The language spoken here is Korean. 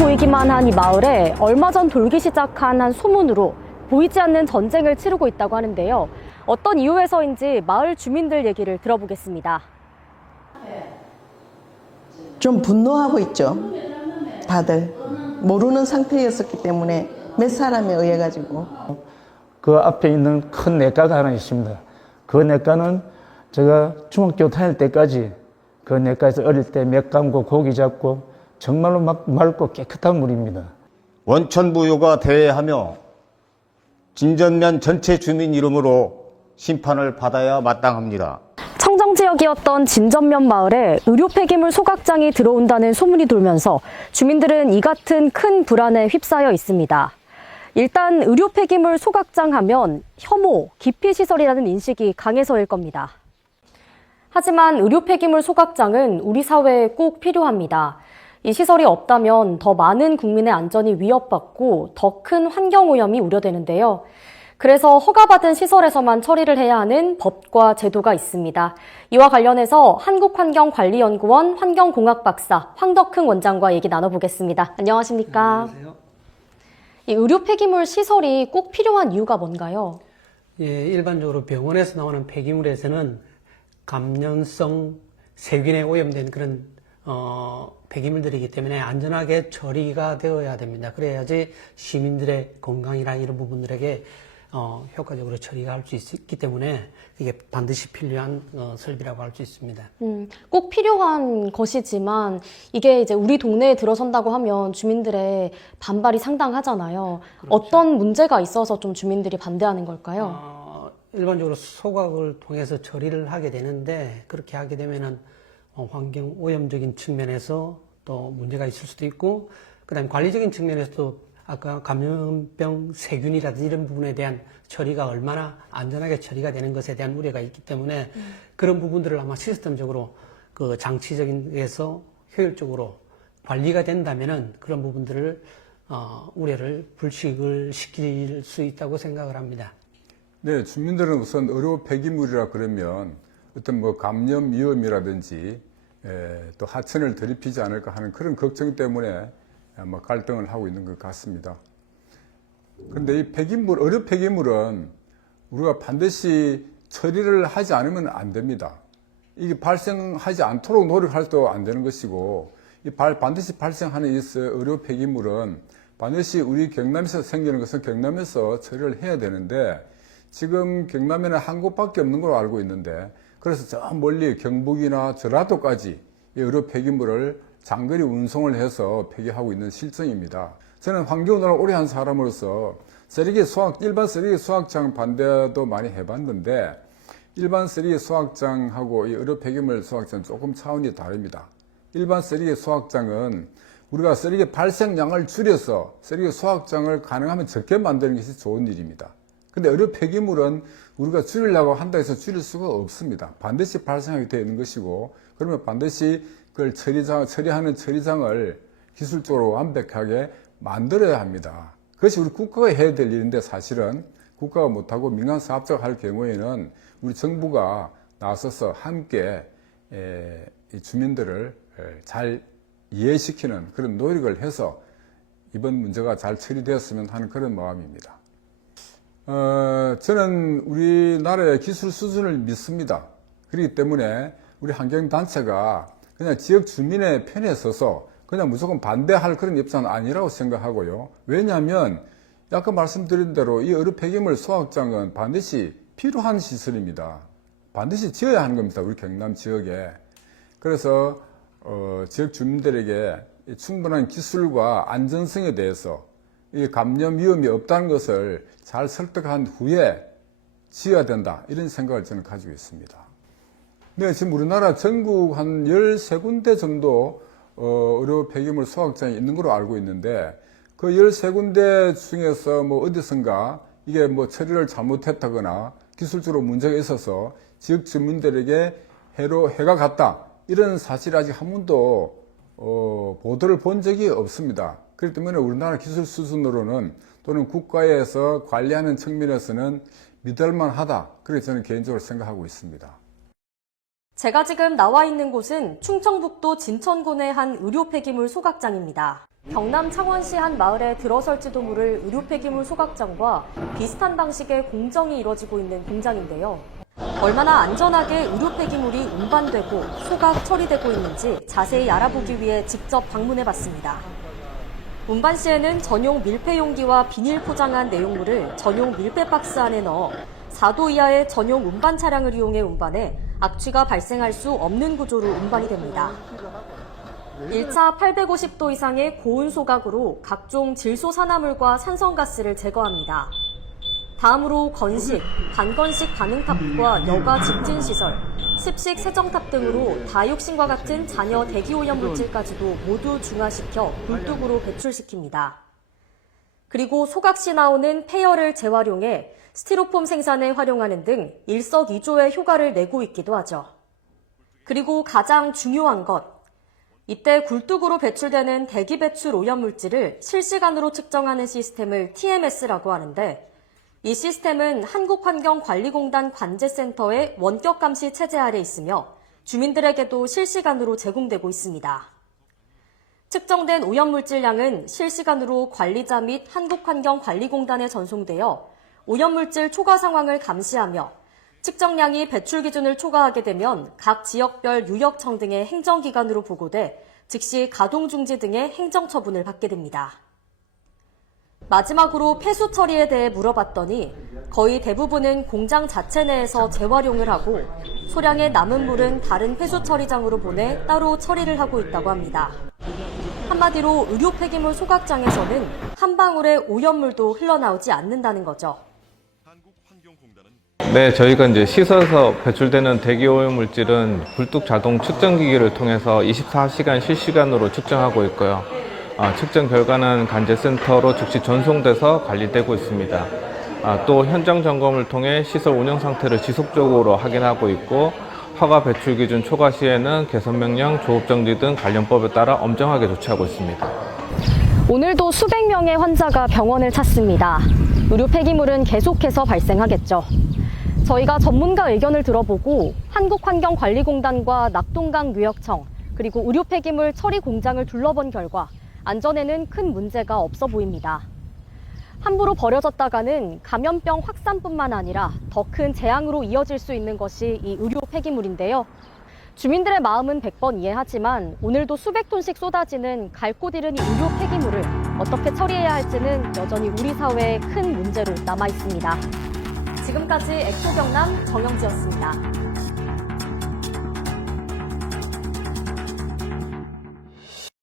보이기만 한 이 마을에 얼마 전 돌기 시작한 한 소문으로 보이지 않는 전쟁을 치르고 있다고 하는데요. 어떤 이유에서인지 마을 주민들 얘기를 들어보겠습니다. 좀 분노하고 있죠. 다들 모르는 상태였었기 때문에 몇 사람에 의해 가지고. 그 앞에 있는 큰 냇가가 하나 있습니다. 그 냇가는 제가 중학교 다닐 때까지 그 냇가에서 어릴 때 맥 감고 고기 잡고 정말로 막 맑고 깨끗한 물입니다. 원천무효가 대회하며 진전면 전체 주민 이름으로 심판을 받아야 마땅합니다. 청정 지역이었던 진전면 마을에 의료 폐기물 소각장이 들어온다는 소문이 돌면서 주민들은 이 같은 큰 불안에 휩싸여 있습니다. 일단 의료 폐기물 소각장 하면 혐오, 기피시설이라는 인식이 강해서일 겁니다. 하지만 의료 폐기물 소각장은 우리 사회에 꼭 필요합니다. 이 시설이 없다면 더 많은 국민의 안전이 위협받고 더 큰 환경오염이 우려되는데요. 그래서 허가받은 시설에서만 처리를 해야 하는 법과 제도가 있습니다. 이와 관련해서 한국환경관리연구원 환경공학 박사 황덕흥 원장과 얘기 나눠보겠습니다. 안녕하십니까? 안녕하세요. 이 의료 폐기물 시설이 꼭 필요한 이유가 뭔가요? 예, 일반적으로 병원에서 나오는 폐기물에서는 감염성 세균에 오염된 그런 폐기물들이기 때문에 안전하게 처리가 되어야 됩니다. 그래야지 시민들의 건강이나 이런 부분들에게 효과적으로 처리가 할 수 있기 때문에 이게 반드시 필요한 설비라고 할 수 있습니다. 꼭 필요한 것이지만 이게 이제 우리 동네에 들어선다고 하면 주민들의 반발이 상당하잖아요. 그렇죠. 어떤 문제가 있어서 좀 주민들이 반대하는 걸까요? 일반적으로 소각을 통해서 처리를 하게 되는데 그렇게 하게 되면은 환경 오염적인 측면에서 또 문제가 있을 수도 있고, 그다음에 관리적인 측면에서도 아까 감염병 세균이라든지 이런 부분에 대한 처리가 얼마나 안전하게 처리가 되는 것에 대한 우려가 있기 때문에 그런 부분들을 아마 시스템적으로 그 장치적인 데서 효율적으로 관리가 된다면은 그런 부분들을 우려를 불식을 시킬 수 있다고 생각을 합니다. 네, 주민들은 우선 의료 폐기물이라 그러면 어떤 뭐 감염 위험이라든지 또 하천을 더럽히지 않을까 하는 그런 걱정 때문에 아마 갈등을 하고 있는 것 같습니다. 그런데 이 폐기물, 의료 폐기물은 우리가 반드시 처리를 하지 않으면 안 됩니다. 이게 발생하지 않도록 노력할도 안 되는 것이고, 반드시 발생하는 이 의료 폐기물은 반드시 우리 경남에서 생기는 것은 경남에서 처리를 해야 되는데, 지금 경남에는 한 곳밖에 없는 걸로 알고 있는데, 그래서 저 멀리 경북이나 전라도까지 이 의료 폐기물을 장거리 운송을 해서 폐기하고 있는 실정입니다. 저는 환경운동을 오래 한 사람으로서 일반 쓰레기 수확장 반대도 많이 해봤는데, 일반 쓰레기 수확장하고 이 의료 폐기물 수확장은 조금 차원이 다릅니다. 일반 쓰레기 수확장은 우리가 쓰레기 발생량을 줄여서 쓰레기 수확장을 가능하면 적게 만드는 것이 좋은 일입니다. 근데 의료 폐기물은 우리가 줄이려고 한다 해서 줄일 수가 없습니다. 반드시 발생하게 되어 있는 것이고, 그러면 반드시 그걸 처리하는 처리장을 기술적으로 완벽하게 만들어야 합니다. 그것이 우리 국가가 해야 될 일인데, 사실은 국가가 못하고 민간 사업자가 할 경우에는 우리 정부가 나서서 함께 이 주민들을 잘 이해시키는 그런 노력을 해서 이번 문제가 잘 처리되었으면 하는 그런 마음입니다. 저는 우리나라의 기술 수준을 믿습니다. 그렇기 때문에 우리 환경단체가 그냥 지역 주민의 편에 서서 그냥 무조건 반대할 그런 입장은 아니라고 생각하고요. 왜냐하면 아까 말씀드린 대로 이 의료 폐기물 소각장은 반드시 필요한 시설입니다. 반드시 지어야 하는 겁니다. 우리 경남 지역에. 그래서 지역 주민들에게 충분한 기술과 안전성에 대해서 이 감염 위험이 없다는 것을 잘 설득한 후에 지어야 된다, 이런 생각을 저는 가지고 있습니다. 네, 지금 우리나라 전국 한 13군데 정도 의료 폐기물 소각장이 있는 걸로 알고 있는데, 그 13군데 중에서 뭐 어디선가 이게 뭐 처리를 잘못했다거나 기술적으로 문제가 있어서 지역 주민들에게 해가 갔다, 이런 사실이 아직 한 번도 보도를 본 적이 없습니다. 그렇기 때문에 우리나라 기술 수준으로는 또는 국가에서 관리하는 측면에서는 믿을만하다, 그렇게 저는 개인적으로 생각하고 있습니다. 제가 지금 나와 있는 곳은 충청북도 진천군의 한 의료 폐기물 소각장입니다. 경남 창원시 한 마을에 들어설지도 모를 의료 폐기물 소각장과 비슷한 방식의 공정이 이뤄지고 있는 공장인데요. 얼마나 안전하게 의료 폐기물이 운반되고 소각 처리되고 있는지 자세히 알아보기 위해 직접 방문해봤습니다. 운반 시에는 전용 밀폐 용기와 비닐 포장한 내용물을 전용 밀폐 박스 안에 넣어 4도 이하의 전용 운반 차량을 이용해 운반해 악취가 발생할 수 없는 구조로 운반이 됩니다. 1차 850도 이상의 고온 소각으로 각종 질소 산화물과 산성가스를 제거합니다. 다음으로 건식, 반건식 반응탑과 여가 직진시설, 습식 세정탑 등으로 다육신과 같은 잔여 대기오염 물질까지도 모두 중화시켜 굴뚝으로 배출시킵니다. 그리고 소각 시 나오는 폐열을 재활용해 스티로폼 생산에 활용하는 등 일석이조의 효과를 내고 있기도 하죠. 그리고 가장 중요한 것, 이때 굴뚝으로 배출되는 대기 배출 오염 물질을 실시간으로 측정하는 시스템을 TMS라고 하는데, 이 시스템은 한국환경관리공단 관제센터의 원격 감시 체제 아래 있으며 주민들에게도 실시간으로 제공되고 있습니다. 측정된 오염물질량은 실시간으로 관리자 및 한국환경관리공단에 전송되어 오염물질 초과 상황을 감시하며 측정량이 배출 기준을 초과하게 되면 각 지역별 유역청 등의 행정기관으로 보고돼 즉시 가동 중지 등의 행정처분을 받게 됩니다. 마지막으로 폐수 처리에 대해 물어봤더니 거의 대부분은 공장 자체 내에서 재활용을 하고 소량의 남은 물은 다른 폐수 처리장으로 보내 따로 처리를 하고 있다고 합니다. 한마디로 의료 폐기물 소각장에서는 한 방울의 오염물도 흘러나오지 않는다는 거죠. 네, 저희가 이제 시설에서 배출되는 대기오염 물질은 굴뚝 자동 측정기기를 통해서 24시간 실시간으로 측정하고 있고요. 측정 결과는 관제센터로 즉시 전송돼서 관리되고 있습니다. 또 현장 점검을 통해 시설 운영 상태를 지속적으로 확인하고 있고, 허가 배출 기준 초과 시에는 개선 명령, 조업 정지 등 관련법에 따라 엄정하게 조치하고 있습니다. 오늘도 수백 명의 환자가 병원을 찾습니다. 의료 폐기물은 계속해서 발생하겠죠. 저희가 전문가 의견을 들어보고 한국환경관리공단과 낙동강유역청 그리고 의료 폐기물 처리 공장을 둘러본 결과 안전에는 큰 문제가 없어 보입니다. 함부로 버려졌다가는 감염병 확산뿐만 아니라 더 큰 재앙으로 이어질 수 있는 것이 이 의료 폐기물인데요. 주민들의 마음은 100번 이해하지만 오늘도 수백 톤씩 쏟아지는 갈 곳 잃은 이 의료 폐기물을 어떻게 처리해야 할지는 여전히 우리 사회의 큰 문제로 남아 있습니다. 지금까지 엑소경남 정영지였습니다.